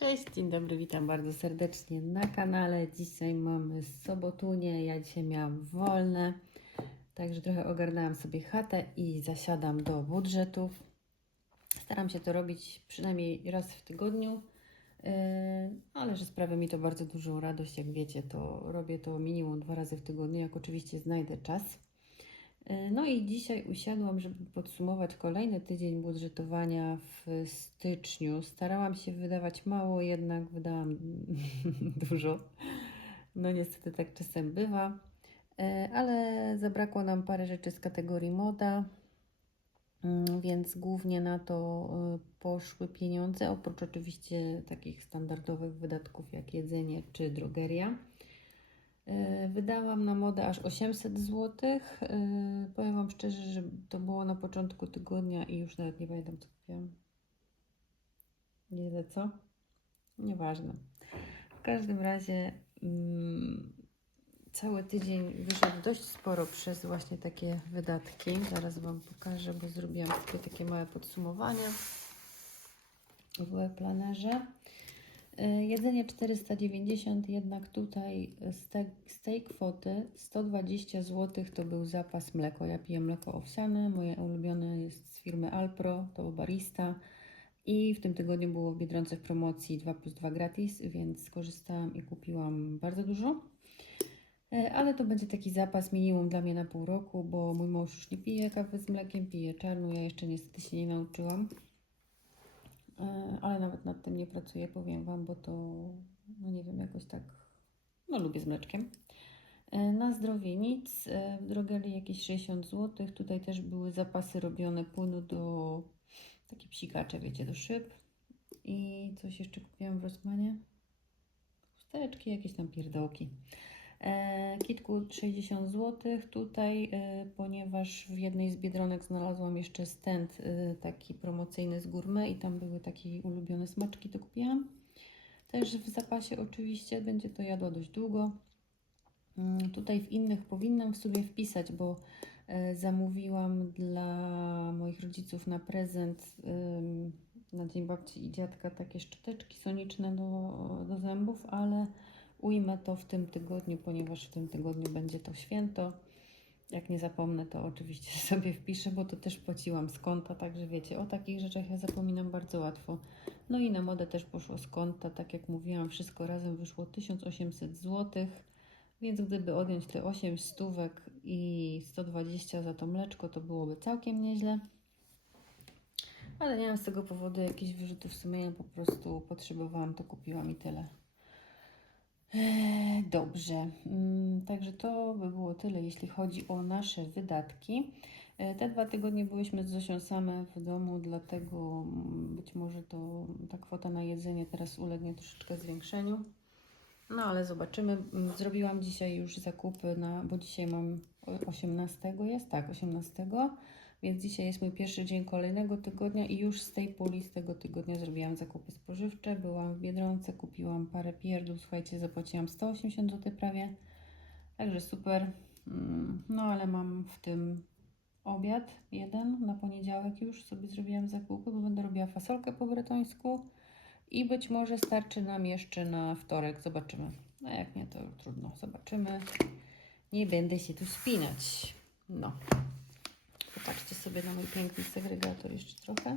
Cześć, dzień dobry, witam bardzo serdecznie na kanale. Dzisiaj mamy sobotunię, ja dzisiaj miałam wolne, także trochę ogarnęłam sobie chatę i zasiadam do budżetów. Staram się to robić przynajmniej raz w tygodniu, yy, ale że sprawia mi to bardzo dużą radość, jak wiecie, to robię to minimum dwa razy w tygodniu, jak oczywiście znajdę czas. E, No i dzisiaj usiadłam, żeby podsumować kolejny tydzień budżetowania w styczniu. Starałam się wydawać mało, jednak wydałam dużo. No niestety tak czasem bywa, E, ale zabrakło nam parę rzeczy z kategorii moda, Mm, więc głównie na to e, poszły pieniądze, oprócz oczywiście takich standardowych wydatków jak jedzenie czy drogeria. E, Wydałam na modę aż 800 zł. Powiem Wam szczerze, że to było na początku tygodnia i już nawet nie pamiętam, co kupiłam. Nie wiem co? Nieważne. W każdym razie mm, cały tydzień wyszedł dość sporo przez właśnie takie wydatki. Zaraz Wam pokażę, bo zrobiłam sobie takie małe podsumowanie w planerze. E, Jedzenie 490, jednak tutaj z, te, z tej kwoty 120 zł to był zapas mleko. Ja piję mleko owsiane, moje ulubione jest z firmy Alpro, to barista. I w tym tygodniu było w Biedronce w promocji 2 plus 2 gratis, więc skorzystałam i kupiłam bardzo dużo. E, Ale to będzie taki zapas minimum dla mnie na pół roku, bo mój mąż już nie pije kawy z mlekiem, pije czarną. Ja jeszcze niestety się nie nauczyłam. Nawet nad tym nie pracuję, powiem Wam, bo to, no nie wiem, jakoś tak, no lubię z mleczkiem. E, Na zdrowie nic, e, w drogerii jakieś 60 zł, tutaj też były zapasy robione płynu do, takie psikacze, wiecie, do szyb. I coś jeszcze kupiłam w Rosmanie? Chusteczki, jakieś tam pierdołki. E, Kitku 60 zł tutaj, e, ponieważ w jednej z biedronek znalazłam jeszcze stand e, taki promocyjny z gourmet i tam były takie ulubione smaczki, to kupiłam. Też w zapasie oczywiście, będzie to jadła dość długo. Mm, Tutaj w innych powinnam w sobie wpisać, bo e, zamówiłam dla moich rodziców na prezent na Dzień Babci i Dziadka takie szczoteczki soniczne do, do zębów, ale ujmę to w tym tygodniu, ponieważ w tym tygodniu będzie to święto. Jak nie zapomnę, to oczywiście sobie wpiszę, bo to też płaciłam z konta, także wiecie, o takich rzeczach ja zapominam bardzo łatwo. No i na modę też poszło z konta, tak jak mówiłam, wszystko razem wyszło 1800 zł, więc gdyby odjąć te 8 stówek i 120 za to mleczko, to byłoby całkiem nieźle. Ale nie mam z tego powodu jakichś wyrzutów sumienia, po prostu potrzebowałam, to kupiłam i tyle. Eee, Dobrze, Mm, także to by było tyle, jeśli chodzi o nasze wydatki. E, Te dwa tygodnie byłyśmy z Zosią same w domu, dlatego mm, być może to ta kwota na jedzenie teraz ulegnie troszeczkę zwiększeniu. No ale zobaczymy. Mm, Zrobiłam dzisiaj już zakupy na, bo dzisiaj mam o- 18 jest, tak, 18, więc dzisiaj jest mój pierwszy dzień kolejnego tygodnia i już z tej puli z tego tygodnia zrobiłam zakupy spożywcze. Byłam w Biedronce, kupiłam parę pierdów, słuchajcie, zapłaciłam 180 zł prawie, także super. Mm, No ale mam w tym obiad jeden na poniedziałek już sobie zrobiłam zakupy, bo będę robiła fasolkę po bretońsku i być może starczy nam jeszcze na wtorek, zobaczymy. No jak nie, to trudno, zobaczymy. Nie będę się tu spinać. No. Popatrzcie sobie na mój piękny segregator jeszcze trochę.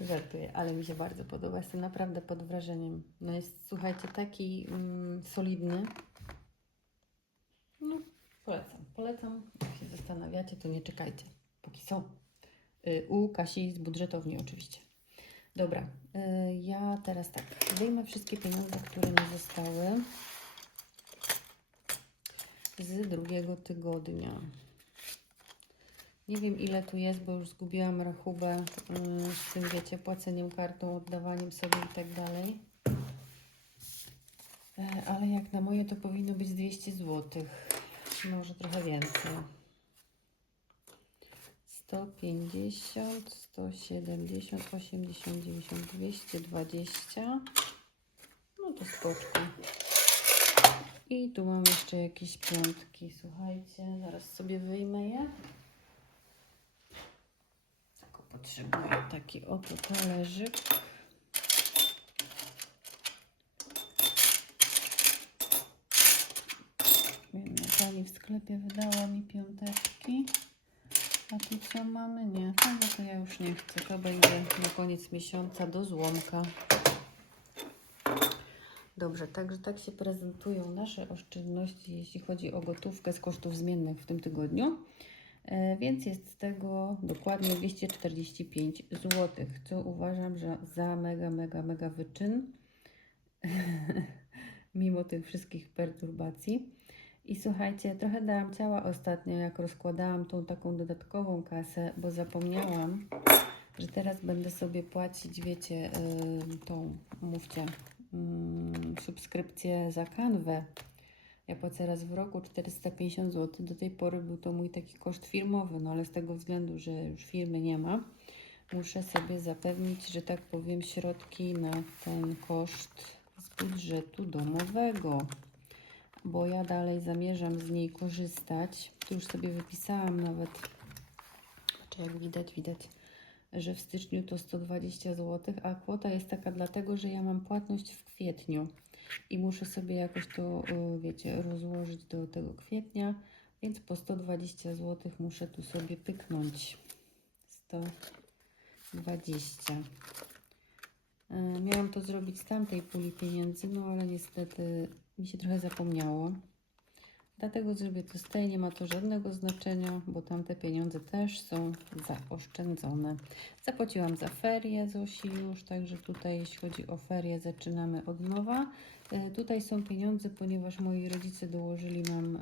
Żartuję, ale mi się bardzo podoba. Jestem naprawdę pod wrażeniem. No jest, słuchajcie, taki mm, solidny. No, polecam. Polecam. Jak się zastanawiacie, to nie czekajcie, póki są. Y, U Kasi z budżetowni oczywiście. Dobra, y, ja teraz tak, wyjmę wszystkie pieniądze, które mi zostały z drugiego tygodnia. Nie wiem ile tu jest, bo już zgubiłam rachubę y, z tym, wiecie, płaceniem kartą, oddawaniem sobie i tak dalej. E, Ale jak na moje to powinno być 200 zł. Może trochę więcej. 150, 170, 80, 90, 220. No to spoczko. I tu mam jeszcze jakieś piątki. Słuchajcie, zaraz sobie wyjmę je potrzebuję taki oto talerzyk. Pani w sklepie wydała mi piąteczki. A tu co mamy? Nie, tego to ja już nie chcę. To będzie na koniec miesiąca do złomka. Dobrze, także tak się prezentują nasze oszczędności, jeśli chodzi o gotówkę z kosztów zmiennych w tym tygodniu. E, Więc jest z tego dokładnie 245 zł, co uważam, że za mega, mega, mega wyczyn. Mimo tych wszystkich perturbacji. I słuchajcie, trochę dałam ciała ostatnio, jak rozkładałam tą taką dodatkową kasę, bo zapomniałam, że teraz będę sobie płacić, wiecie, y, tą, mówcie, mm, subskrypcję za kanwę. Ja płacę raz w roku 450 zł. Do tej pory był to mój taki koszt firmowy, no ale z tego względu, że już firmy nie ma, muszę sobie zapewnić, że tak powiem, środki na ten koszt z budżetu domowego bo ja dalej zamierzam z niej korzystać. Tu już sobie wypisałam nawet, czy jak widać, widać, że w styczniu to 120 zł, a kwota jest taka dlatego, że ja mam płatność w kwietniu i muszę sobie jakoś to, y, wiecie, rozłożyć do tego kwietnia, więc po 120 zł muszę tu sobie pyknąć. 120. E, Miałam to zrobić z tamtej puli pieniędzy, no ale niestety mi się trochę zapomniało. Dlatego zrobię to z tej, nie ma to żadnego znaczenia, bo tamte pieniądze też są zaoszczędzone. Zapłaciłam za ferie Zosi już, także tutaj jeśli chodzi o ferie zaczynamy od nowa. E, Tutaj są pieniądze, ponieważ moi rodzice dołożyli nam, e,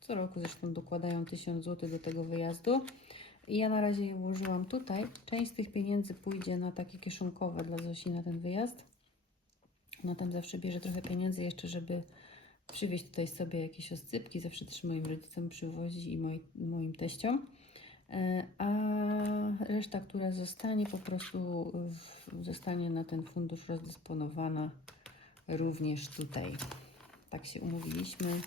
co roku zresztą dokładają 1000 zł do tego wyjazdu. I ja na razie je włożyłam tutaj. Część z tych pieniędzy pójdzie na takie kieszonkowe dla Zosi na ten wyjazd. Ona tam zawsze bierze trochę pieniędzy jeszcze, żeby przywieźć tutaj sobie jakieś oscypki. Zawsze też moim rodzicom przywozi i moi, moim teściom. E, A reszta, która zostanie, po prostu zostanie na ten fundusz rozdysponowana również tutaj. Tak się umówiliśmy.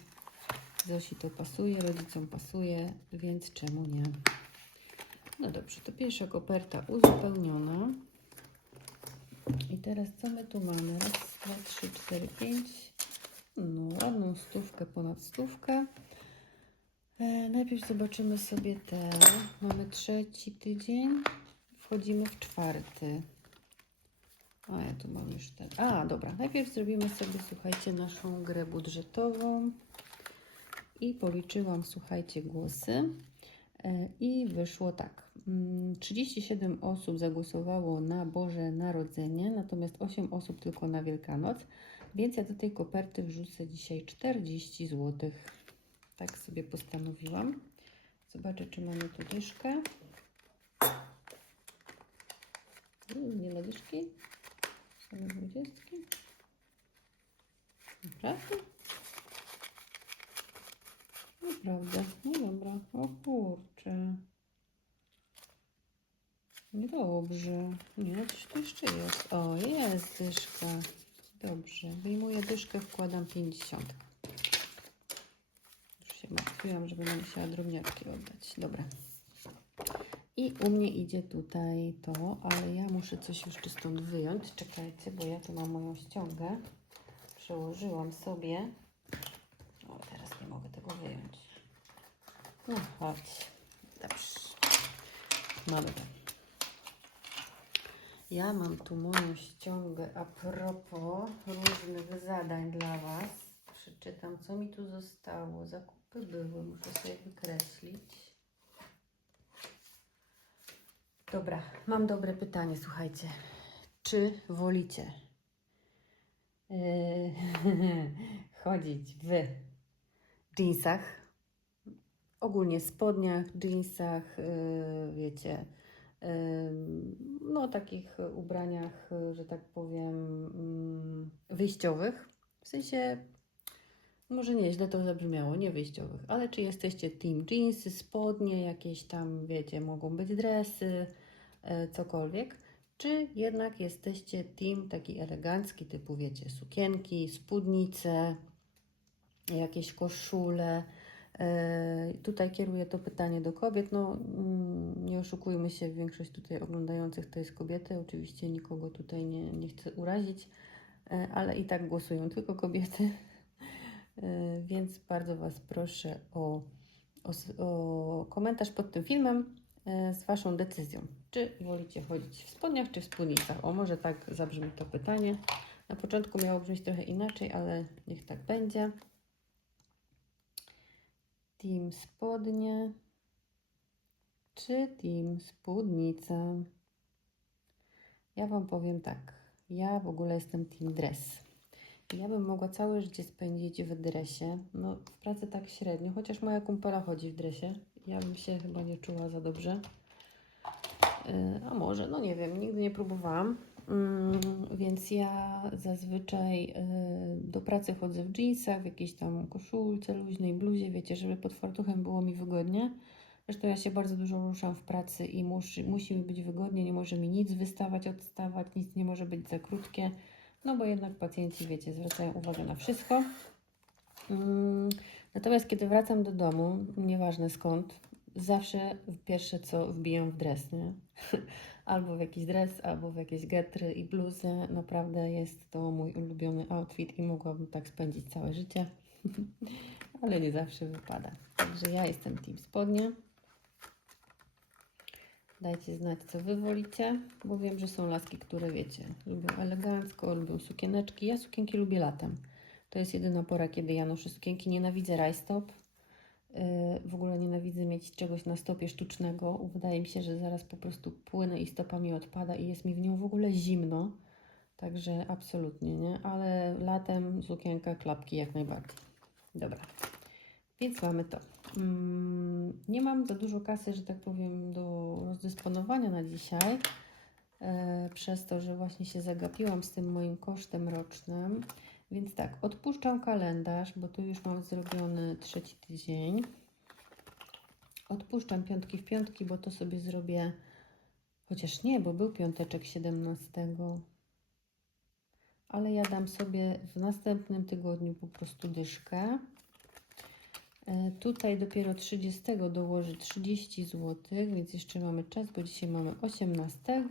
Zosi to pasuje, rodzicom pasuje, więc czemu nie? No dobrze, to pierwsza koperta uzupełniona. I teraz co my tu mamy? Raz, dwa, trzy, cztery, pięć. No, ładną stówkę, ponad stówkę. E, najpierw zobaczymy sobie te. Mamy trzeci tydzień. Wchodzimy w czwarty. A ja tu mam już ten. A, dobra. Najpierw zrobimy sobie, słuchajcie, naszą grę budżetową. I policzyłam, słuchajcie, głosy. E, I wyszło tak. Mm, 37 osób zagłosowało na Boże Narodzenie, natomiast 8 osób tylko na Wielkanoc, więc ja do tej koperty wrzucę dzisiaj 40 zł. Tak sobie postanowiłam. Zobaczę, czy mamy tu dyszkę. Mm, Nie ma dyszki. Same dwudziestki. Naprawdę? Naprawdę. No dobra. O kurczę. Dobrze. Nie, coś tu jeszcze jest. O, jest dyszka. Dobrze. Wyjmuję dyszkę, wkładam 50. Już się martwiłam, że będę musiała drobniaczki oddać. Dobra. I u mnie idzie tutaj to, ale ja muszę coś jeszcze stąd wyjąć. Czekajcie, bo ja tu mam moją ściągę. Przełożyłam sobie. O, teraz nie mogę tego wyjąć. No chodź. Dobrze. Mamy to. Ja mam tu moją ściągę a propos różnych zadań dla Was. Przeczytam, co mi tu zostało. Zakupy były, muszę sobie wykreślić. Dobra, mam dobre pytanie, słuchajcie. Czy wolicie yy, chodzić w jeansach, ogólnie spodniach, jeansach, yy, wiecie, yy, no takich ubraniach, yy, że tak powiem, mm, wyjściowych, w sensie, może nieźle to zabrzmiało, nie wyjściowych, ale czy jesteście team jeansy, spodnie, jakieś tam, wiecie, mogą być dresy, yy, cokolwiek, czy jednak jesteście team taki elegancki, typu, wiecie, sukienki, spódnice, jakieś koszule. E, Tutaj kieruję to pytanie do kobiet. No, mm, nie oszukujmy się, większość tutaj oglądających to jest kobiety. Oczywiście nikogo tutaj nie, nie chcę urazić, e, ale i tak głosują tylko kobiety. E, Więc bardzo Was proszę o, o, o komentarz pod tym filmem e, z Waszą decyzją. Czy wolicie chodzić w spodniach, czy w spódnicach? O, może tak zabrzmi to pytanie. Na początku miało brzmieć trochę inaczej, ale niech tak będzie. Team spodnie, czy team spódnica? Ja Wam powiem tak. Ja w ogóle jestem team dress. Ja bym mogła całe życie spędzić w dresie. No, w pracy tak średnio, chociaż moja kumpela chodzi w dresie. Ja bym się chyba nie czuła za dobrze. Yy, A może, no nie wiem, nigdy nie próbowałam. Mm, Więc ja zazwyczaj yy, do pracy chodzę w jeansach, w jakiejś tam koszulce, luźnej bluzie, wiecie, żeby pod fartuchem było mi wygodnie. Zresztą ja się bardzo dużo ruszam w pracy i musi, musi mi być wygodnie, nie może mi nic wystawać, odstawać, nic nie może być za krótkie, no bo jednak pacjenci, wiecie, zwracają uwagę na wszystko. Natomiast kiedy wracam do domu, nieważne skąd, zawsze pierwsze co wbijam w dres, nie? Albo w jakiś dres, albo w jakieś getry i bluzy. Naprawdę jest to mój ulubiony outfit i mogłabym tak spędzić całe życie. Ale nie zawsze wypada. Także ja jestem team spodnie. Dajcie znać, co Wy wolicie, bo wiem, że są laski, które wiecie, lubią elegancko, lubią sukieneczki. Ja sukienki lubię latem. To jest jedyna pora, kiedy ja noszę sukienki. Nienawidzę rajstop. Yy, w ogóle nienawidzę mieć czegoś na stopie sztucznego. Wydaje mi się, że zaraz po prostu płynę i stopa mi odpada i jest mi w nią w ogóle zimno. Także absolutnie, nie? Ale latem sukienka, klapki jak najbardziej. Dobra. Więc mamy to. Mm, Nie mam za dużo kasy, że tak powiem, do rozdysponowania na dzisiaj. E, przez to, że właśnie się zagapiłam z tym moim kosztem rocznym. Więc tak, odpuszczam kalendarz, bo tu już mam zrobiony trzeci tydzień. Odpuszczam piątki w piątki, bo to sobie zrobię. Chociaż nie, bo był piąteczek 17. Ale ja dam sobie w następnym tygodniu po prostu dyszkę. E, Tutaj dopiero 30 dołoży 30 zł, więc jeszcze mamy czas, bo dzisiaj mamy 18.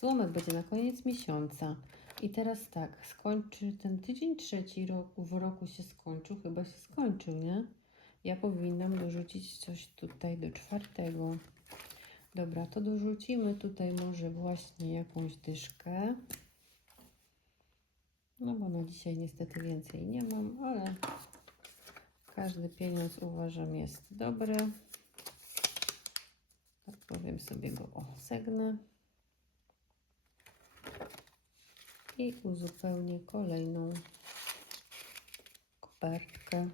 Złomek będzie na koniec miesiąca. I teraz tak, skończy ten tydzień trzeci w roku się skończył, chyba się skończył, nie? Ja powinnam dorzucić coś tutaj do czwartego. Dobra, to dorzucimy tutaj może właśnie jakąś dyszkę. No bo na dzisiaj niestety więcej nie mam, ale każdy pieniądz uważam jest dobry. Tak powiem sobie go o, I uzupełnię kolejną kopertkę.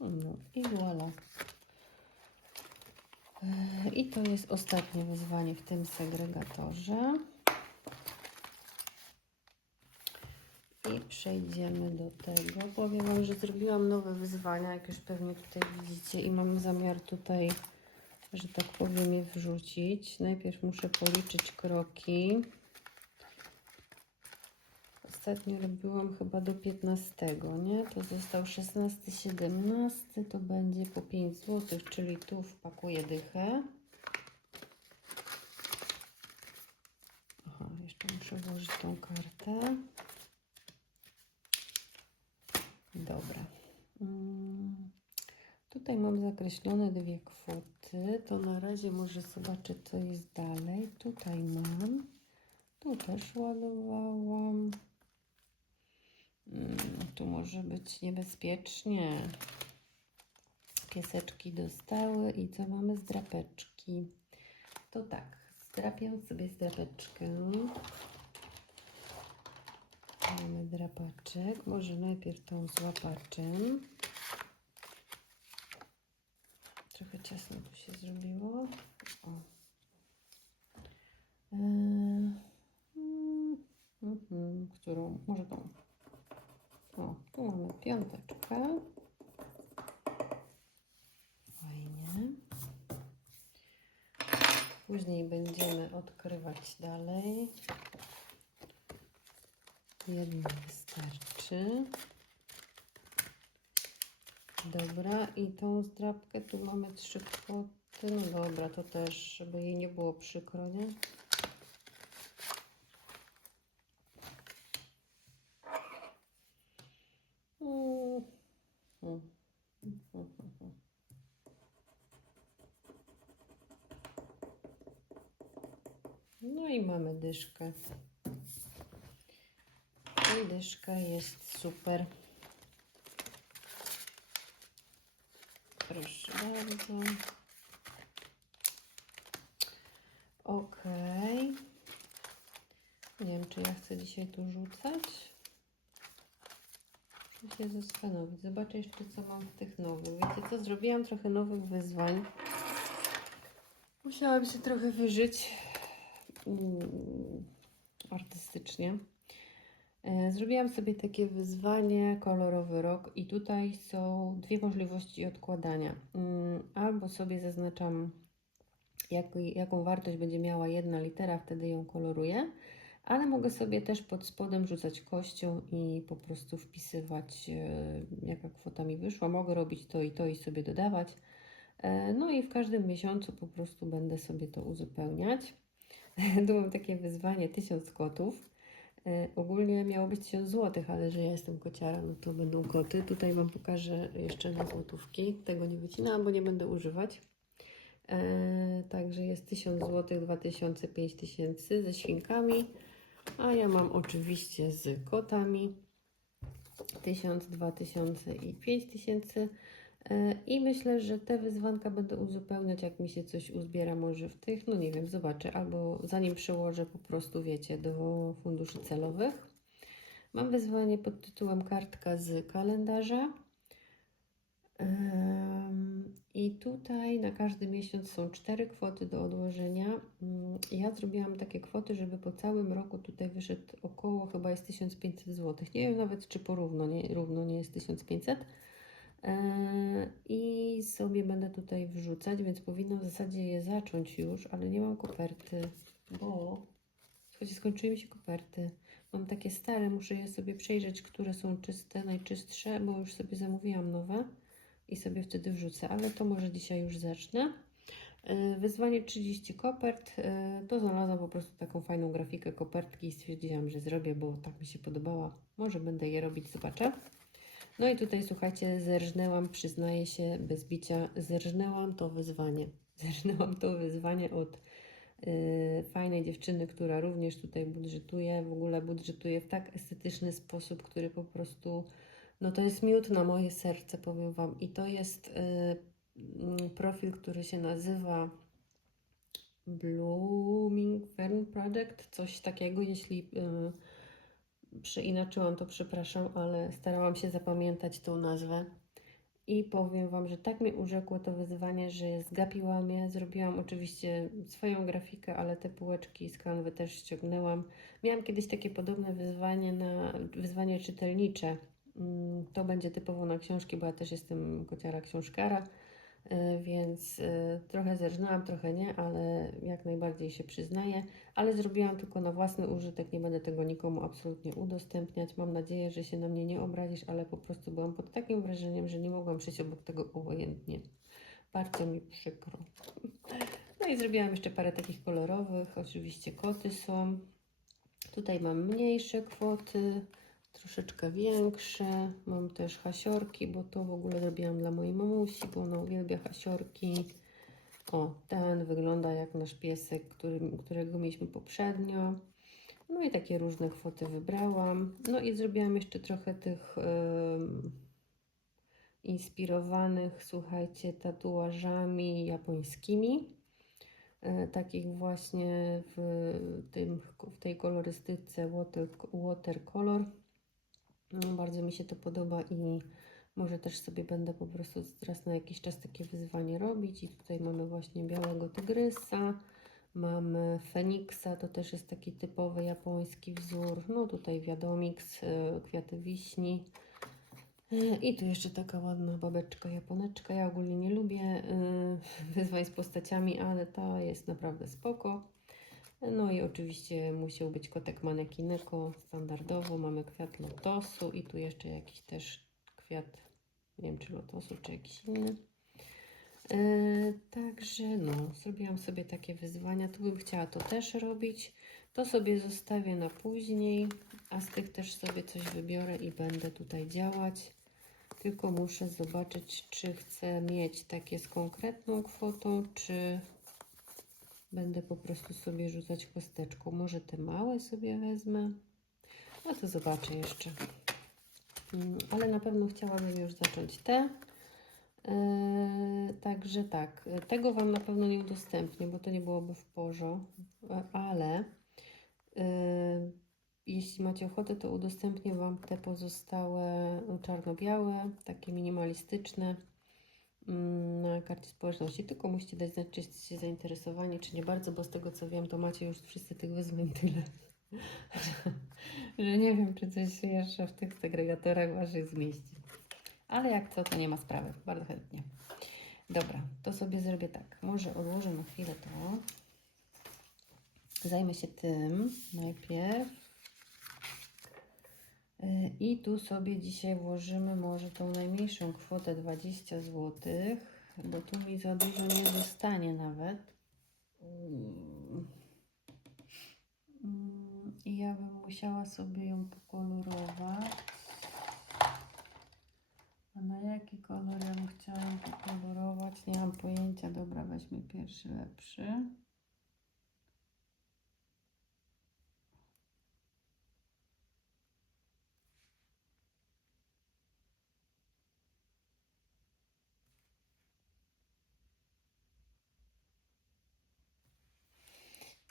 No i voilà. E, I to jest ostatnie wyzwanie w tym segregatorze. I przejdziemy do tego. Powiem Wam, że zrobiłam nowe wyzwania, jak już pewnie tutaj widzicie, i mam zamiar tutaj, że tak powiem, je wrzucić. Najpierw muszę policzyć kroki. Ostatnio robiłam chyba do 15, nie? To został 16, 17, to będzie po 5 zł, czyli tu wpakuję dychę. Aha, jeszcze muszę włożyć tą kartę. Dobra. Mm, Tutaj mam zakreślone dwie kwoty. To na razie może zobaczę, co jest dalej. Tutaj mam. Tu też ładowałam. Mm, Tu może być niebezpiecznie. Pieseczki dostały. I co mamy z drapeczki? To tak, zdrapię sobie zdrapeczkę. Mamy drapaczek. Może najpierw tą z łapaczem. Trochę ciasno tu się zrobiło. O. Mhm, którą? Może tą. O, tu mamy piąteczkę. Fajnie. Później będziemy odkrywać dalej. Jedna wystarczy. Dobra, i tą zdrabkę tu mamy trzy kwoty. No dobra, to też, żeby jej nie było przykro, nie? No i mamy dyszkę. I dyszka jest super. Proszę bardzo. Ok. Nie wiem, czy ja chcę dzisiaj tu rzucać. Muszę się zastanowić. Zobaczę jeszcze, co mam w tych nowych. Wiecie co? Zrobiłam trochę nowych wyzwań. Musiałam się trochę wyżyć artystycznie. E, Zrobiłam sobie takie wyzwanie kolorowy rok i tutaj są dwie możliwości odkładania. Mm, Albo sobie zaznaczam, jak, jaką wartość będzie miała jedna litera, wtedy ją koloruję, ale mogę sobie też pod spodem rzucać kością i po prostu wpisywać, e, jaka kwota mi wyszła. Mogę robić to i to i sobie dodawać. E, No i w każdym miesiącu po prostu będę sobie to uzupełniać. Tu mam takie wyzwanie 1000 kotów. E, Ogólnie miało być 1000 zł, ale że ja jestem kociara, no to będą koty. Tutaj Wam pokażę jeszcze na złotówki. Tego nie wycinałam, bo nie będę używać. E, także jest 1000 zł, 2000, 5000 ze świnkami. A ja mam oczywiście z kotami 1000, 2000 i 5000. E, I myślę, że te wyzwanka będę uzupełniać, jak mi się coś uzbiera może w tych, no nie wiem, zobaczę, albo zanim przełożę po prostu, wiecie, do funduszy celowych. Mam wyzwanie pod tytułem kartka z kalendarza. I tutaj na każdy miesiąc są cztery kwoty do odłożenia. Mm, Ja zrobiłam takie kwoty, żeby po całym roku tutaj wyszedł około chyba jest 1500 zł. Nie wiem nawet, czy porówno nie, równo nie jest 1500. E, I sobie będę tutaj wrzucać, więc powinnam w zasadzie je zacząć już, ale nie mam koperty, bo słuchajcie, skończyły mi się koperty. Mam takie stare, muszę je sobie przejrzeć, które są czyste, najczystsze, bo już sobie zamówiłam nowe i sobie wtedy wrzucę, ale to może dzisiaj już zacznę. E, Wyzwanie 30 kopert. E, To znalazłam po prostu taką fajną grafikę kopertki i stwierdziłam, że zrobię, bo tak mi się podobała. Może będę je robić, zobaczę. No i tutaj słuchajcie, zerżnęłam, przyznaję się bez bicia, zerżnęłam to wyzwanie. Zerżnęłam to wyzwanie od y, fajnej dziewczyny, która również tutaj budżetuje, w ogóle budżetuje w tak estetyczny sposób, który po prostu, no to jest miód na moje serce, powiem Wam. I to jest y, mm, profil, który się nazywa Blooming Fern Project, coś takiego, jeśli... Y, przeinaczyłam to, przepraszam, ale starałam się zapamiętać tą nazwę. I powiem Wam, że tak mnie urzekło to wyzwanie, że zgapiłam je. Zrobiłam oczywiście swoją grafikę, ale te półeczki z kanwy też ściągnęłam. Miałam kiedyś takie podobne wyzwanie na wyzwanie czytelnicze. Mm, To będzie typowo na książki, bo ja też jestem kociara książkara, więc y, trochę zerżnęłam, trochę nie, ale jak najbardziej się przyznaję. Ale zrobiłam tylko na własny użytek, nie będę tego nikomu absolutnie udostępniać. Mam nadzieję, że się na mnie nie obrazisz, ale po prostu byłam pod takim wrażeniem, że nie mogłam przejść obok tego obojętnie. Bardzo mi przykro. No i zrobiłam jeszcze parę takich kolorowych. Oczywiście koty są. Tutaj mam mniejsze kwoty, troszeczkę większe. Mam też hasiorki, bo to w ogóle zrobiłam dla mojej mamusi, bo ona uwielbia hasiorki. O, ten wygląda jak nasz piesek, który, którego mieliśmy poprzednio. No i takie różne kwoty wybrałam. No i zrobiłam jeszcze trochę tych em, inspirowanych, słuchajcie, tatuażami japońskimi. E, takich właśnie w, tym, w tej kolorystyce water, watercolor. No, bardzo mi się to podoba i może też sobie będę po prostu teraz na jakiś czas takie wyzwanie robić. I tutaj mamy właśnie białego tygrysa, mamy feniksa, to też jest taki typowy japoński wzór. No tutaj wiadomix, e, kwiaty wiśni. E, I tu jeszcze taka ładna babeczka japoneczka. Ja ogólnie nie lubię e, wyzwań z postaciami, ale ta jest naprawdę spoko. No i oczywiście musiał być kotek manekineko, standardowo. Mamy kwiat lotosu i tu jeszcze jakiś też kwiat, nie wiem czy lotosu, czy jakiś inny. E, także no, zrobiłam sobie takie wyzwania. Tu bym chciała to też robić. To sobie zostawię na później, a z tych też sobie coś wybiorę i będę tutaj działać. Tylko muszę zobaczyć, czy chcę mieć takie z konkretną kwotą, czy Będę po prostu sobie rzucać kosteczką. Może te małe sobie wezmę. No to zobaczę jeszcze. Mm, Ale na pewno chciałabym już zacząć te. Eee, także tak, tego Wam na pewno nie udostępnię, bo to nie byłoby w porze, E, ale eee, jeśli macie ochotę, to udostępnię Wam te pozostałe czarno-białe, takie minimalistyczne na karcie społeczności. Tylko musicie dać znać, czy jesteście zainteresowani, czy nie bardzo, bo z tego co wiem, to macie już wszyscy tych wyzwań tyle, że, że nie wiem, czy coś się jeszcze w tych segregatorach Waszych zmieści. Ale jak co, to nie ma sprawy. Bardzo chętnie. Dobra, to sobie zrobię tak. Może odłożę na chwilę to. Zajmę się tym najpierw. I tu sobie dzisiaj włożymy może tą najmniejszą kwotę 20 zł, bo tu mi za dużo nie zostanie nawet. I ja bym musiała sobie ją pokolorować. A na jaki kolor ja bym chciała pokolorować? Nie mam pojęcia. Dobra, weźmy pierwszy lepszy.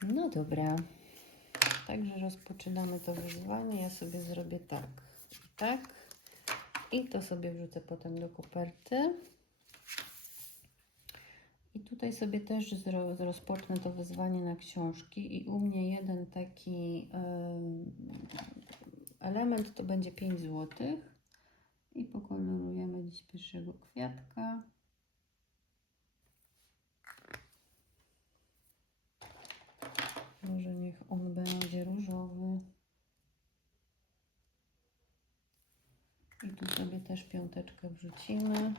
No dobra. Także rozpoczynamy to wyzwanie. Ja sobie zrobię tak i tak. I to sobie wrzucę potem do koperty. I tutaj sobie też rozpocznę to wyzwanie na książki. I u mnie jeden taki em, element to będzie 5 zł. I pokolorujemy dziś pierwszego kwiatka. Może niech on będzie różowy. I tu sobie też piąteczkę wrzucimy.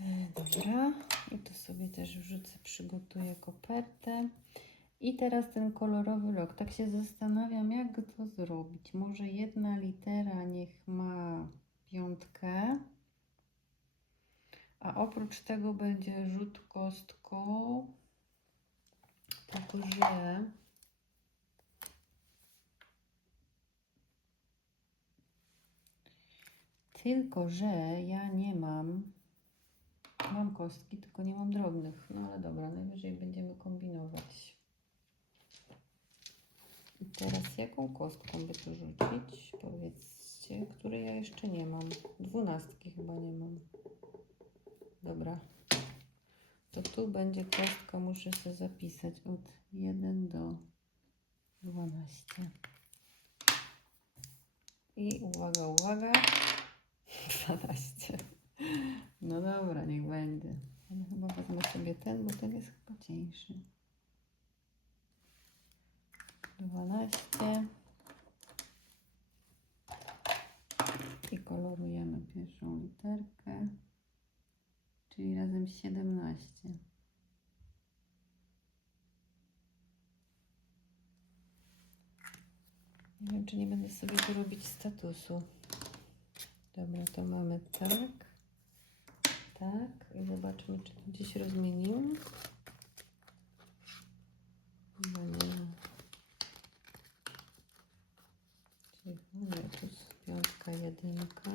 E, Dobra, i tu sobie też wrzucę, przygotuję kopertę. I teraz ten kolorowy rok. Tak się zastanawiam, jak to zrobić. Może jedna litera niech ma piątkę. A oprócz tego będzie rzut kostką. Tylko, że tylko, że ja nie mam mam kostki, tylko nie mam drobnych. No ale dobra, najwyżej będziemy kombinować. I teraz jaką kostką by tu rzucić? Powiedzcie, której ja jeszcze nie mam. Dwunastki chyba nie mam. Dobra. To tu będzie kostka, muszę sobie zapisać od 1 do 12. I uwaga, uwaga. 12. No dobra, niech będzie. Ale chyba wezmę sobie ten, bo ten jest chyba cieńszy. 12. I kolorujemy pierwszą literkę, czyli razem 17. Nie wiem, czy nie będę sobie tu robić statusu. Dobra, to mamy tak. Tak. I zobaczmy, czy to gdzieś rozmieniłam. Chyba nie. Cicho, nie, tu jest piątka, jedynka.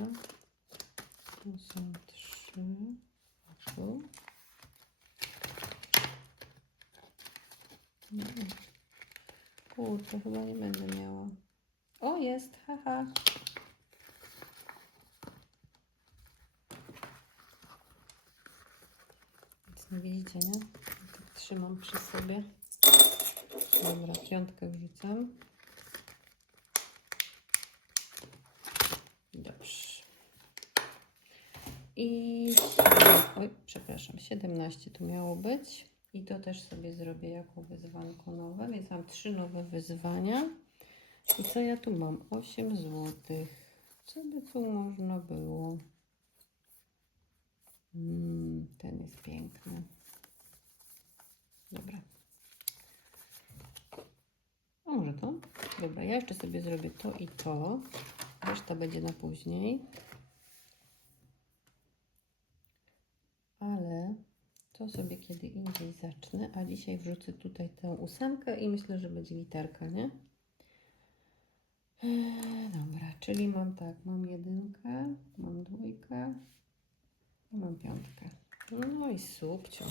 Tu są trzy. A tu? Nie. Kurczę, chyba nie będę miała. O, jest, haha. Nic nie widzicie, nie? Tak trzymam przy sobie. Dobra, piątkę wrzucam. Dobrze. I oj, przepraszam, 17 tu miało być. I to też sobie zrobię jako wyzwanko nowe, więc mam trzy nowe wyzwania. I co ja tu mam? 8 zł. Co by tu można było? Mm, ten jest piękny. Dobra. A może to? Dobra, ja jeszcze sobie zrobię to i to. Reszta będzie na później. Ale to sobie kiedy indziej zacznę, a dzisiaj wrzucę tutaj tę ósemkę i myślę, że będzie literka, nie? Eee, Dobra, czyli mam tak, mam jedynkę, mam dwójkę i mam piątkę. No i subcio.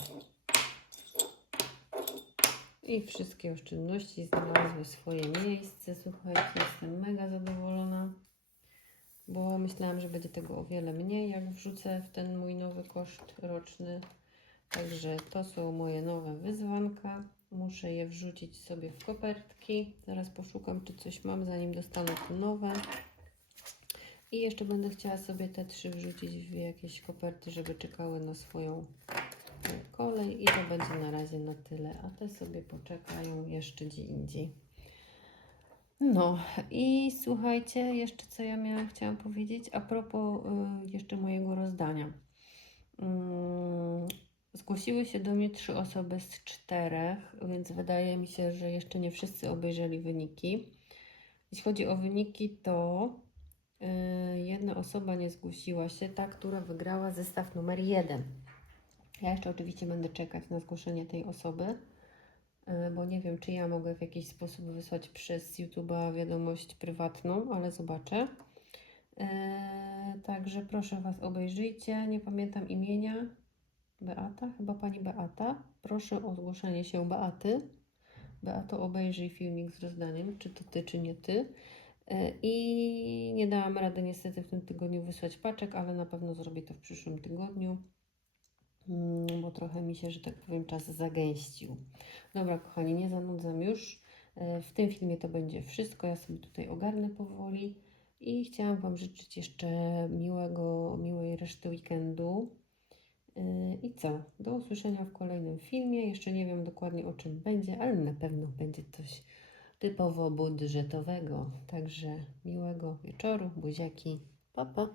I wszystkie oszczędności znalazły swoje miejsce. Słuchajcie, jestem mega zadowolona, bo myślałam, że będzie tego o wiele mniej, jak wrzucę w ten mój nowy koszt roczny. Także to są moje nowe wyzwanka. Muszę je wrzucić sobie w kopertki. Zaraz poszukam, czy coś mam, zanim dostanę te nowe. I jeszcze będę chciała sobie te trzy wrzucić w jakieś koperty, żeby czekały na swoją kolej. I to będzie na razie na tyle. A te sobie poczekają jeszcze gdzie indziej. No i słuchajcie, jeszcze co ja miałam, chciałam powiedzieć a propos y, jeszcze mojego rozdania. Mm, Zgłosiły się do mnie trzy osoby z czterech, więc wydaje mi się, że jeszcze nie wszyscy obejrzeli wyniki. Jeśli chodzi o wyniki, to y, jedna osoba nie zgłosiła się, ta, która wygrała zestaw numer jeden. Ja jeszcze oczywiście będę czekać na zgłoszenie tej osoby, y, bo nie wiem, czy ja mogę w jakiś sposób wysłać przez YouTube'a wiadomość prywatną, ale zobaczę. Y, Także proszę Was, obejrzyjcie. Nie pamiętam imienia. Beata, chyba pani Beata. Proszę o zgłoszenie się Beaty. Beato, obejrzyj filmik z rozdaniem, czy to ty, czy nie ty. E, I nie dałam rady niestety w tym tygodniu wysłać paczek, ale na pewno zrobię to w przyszłym tygodniu, Mm, bo trochę mi się, że tak powiem, czas zagęścił. Dobra, kochani, nie zanudzam już. E, W tym filmie to będzie wszystko. Ja sobie tutaj ogarnę powoli i chciałam Wam życzyć jeszcze miłego, miłej reszty weekendu. Yy, I co? Do usłyszenia w kolejnym filmie. Jeszcze nie wiem dokładnie o czym będzie, ale na pewno będzie coś typowo budżetowego. Także miłego wieczoru, buziaki. Pa, pa.